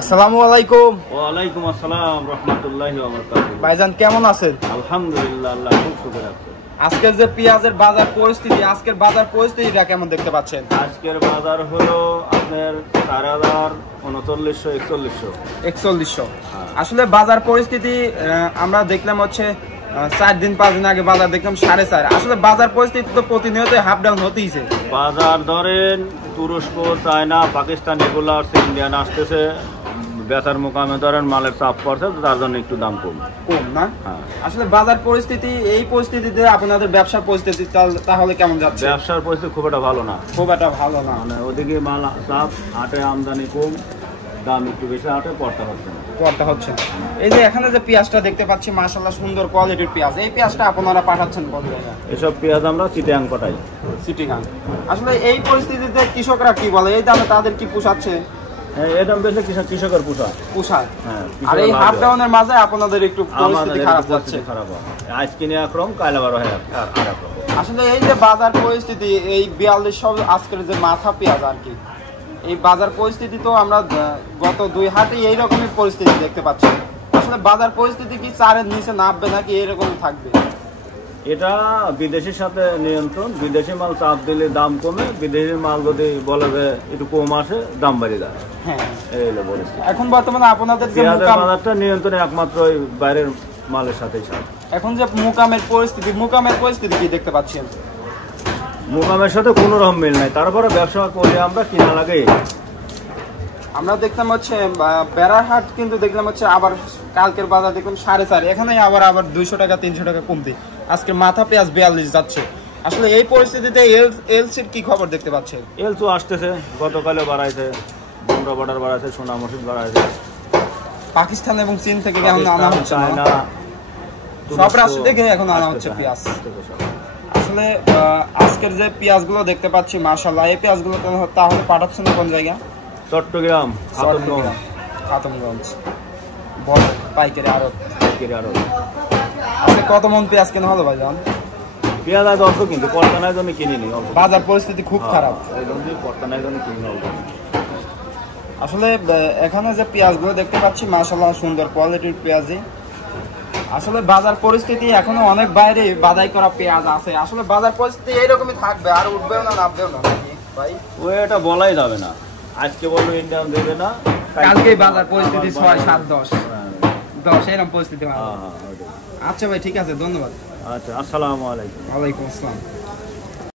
আসসালামু আলাইকুম। ওয়ালাইকুম আসসালাম রাহমাতুল্লাহি ওয়া বারাকাতুহু। ভাইজান কেমন আছেন? আলহামদুলিল্লাহ, আল্লাহ খুব শুকর আছে। আজকের যে পেঁয়াজের বাজার পরিস্থিতি, আজকের বাজার পরিস্থিতিটা কেমন দেখতে পাচ্ছেন? আজকের বাজার হলো আপনার 4000, 3900, 4100। আসলে বাজার পরিস্থিতি আমরা দেখলাম হচ্ছে 4 দিন 5 দিন আগে বাজার দেখলাম 4.5। আসলে বাজার পরিস্থিতি তো প্রতিনিয়ত হাফ ডাউন হতেইছে। বাজার ধরেন তুরস্ক, চায়না, পাকিস্তান এগুলো আসছে, ইন্ডিয়ান আসতেছে, বেচার মোকামে ধরেন মালের চাপ পড়ছে, তার জন্য একটু দাম কম না। আসলে বাজার পরিস্থিতি, এই পরিস্থিতিতে আপনাদের ব্যবসার পরিস্থিতি তাহলে কেমন যাচ্ছে? ব্যবসার পরিস্থিতি খুব একটা ভালো না, মানে ওদিকে মাল চাপ, হাটে আমদানি কম, দাম একটু বেশি, হাটে পড়তে হচ্ছে না। এই যে এখানে যে পেঁয়াজটা দেখতে পাচ্ছি মাশাআল্লাহ সুন্দর কোয়ালিটির পেঁয়াজ, এই পেঁয়াজটা আপনারা পাঠাচ্ছেন কোন জায়গায়? এসব পেঁয়াজ আমরা চিটাং পাঠাই। আসলে এই পরিস্থিতিতে কৃষকরা কি বলে, এই দামে তাদের কি পোষাচ্ছে? এই দাম বেশি কৃষকের পোষায়। আর এই হাফ ডাউনের মাঝে আপনাদের একটু পরিস্থিতি খারাপ যাচ্ছে। আজ কিনে একরকম, কাল আবার হয় আরেকরকম। আসলে এই যে বাজার পরিস্থিতি, এই 4200 আজকের যে মাথা পেঁয়াজ আর কি, এই বাজার পরিস্থিতি তো আমরা গত 2 হাটে এইরকমই পরিস্থিতি দেখতে পাচ্ছি। আসলে বাজার পরিস্থিতি কি 4-এর নিচে নামবে নাকি এরকম থাকবে? এটা বিদেশির সাথে নিয়ন্ত্রণ। বিদেশি মাল চাপ দিলে দাম কমে, বিদেশি মাল যদি বলে যে একটু কম আসে, দাম বাড়িয়ে যায়। এখন বর্তমানে আপনাদের যে বাজারটা নিয়ন্ত্রণে একমাত্র ওই বাইরের মালের সাথে। এখন যে মুকামের পরিস্থিতি কি দেখতে পাচ্ছেন? মুকামের সাথে কোনো রকম মিল নাই, তারপরে ব্যবসা করে আমরা কিনা লাগে। আমরা দেখলাম হচ্ছে বেড়াহাট, কিন্তু দেখলাম হচ্ছে আবার কালকের বাজার দেখলাম 4.5, এখানে আবার 200 টাকা 300 টাকা কমতে আজকে মাথা পেঁয়াজ 42 যাচ্ছে। আসলে এই পরিস্থিতিতে এলসির কি খবর দেখতে পাচ্ছেন? এলসু আসতেছে, গতকালে বাড়াইছে, বন্ডা বর্ডার বাড়াইছে, সোনা মসজিদ বাড়াইছে। পাকিস্তান এবং চীন থেকে এখন আনা হচ্ছে না, সব রাষ্ট্র থেকে এখন আনা হচ্ছে পেঁয়াজ। আসলে আজকের যে পেঁয়াজগুলো দেখতে পাচ্ছি মাশাআল্লাহ, এই পেঁয়াজগুলো তাহলে পাঠাচ্ছেন কোন জায়গা? চট্টগ্রাম, খাতমগঞ্জ বড় পাইকারি আড়ত। আজকে কত মন পেঁয়াজ কেনা হলো ভাইজান? পেঁয়াজ আজ অল্প, কিন্তু পর্তানায় জন্য কিনিনি। বাজার পরিস্থিতি খুব খারাপ, পর্তানায় জন্য কিনি। আসলে এখানে যে পেঁয়াজগুলো দেখতে পাচ্ছি মাশাআল্লাহ সুন্দর কোয়ালিটির পেঁয়াজই। আসলে বাজার পরিস্থিতি এখনো অনেক বাইরে বাদাই করা পেঁয়াজ আছে। আসলে বাজার পরিস্থিতি এইরকমই থাকবে, আর উঠবেও না নামবেও না ভাই, এটা বলাই যাবে না। আজকে বলবো ইন্ডিয়ান দেবে না, কালকে বাজার পরিস্থিতি 6, 7, 10 এরকম পরিস্থিতি। আচ্ছা ভাই, ঠিক আছে, ধন্যবাদ। আচ্ছা, আসসালামু আলাইকুম। ওয়ালাইকুম আসসালাম।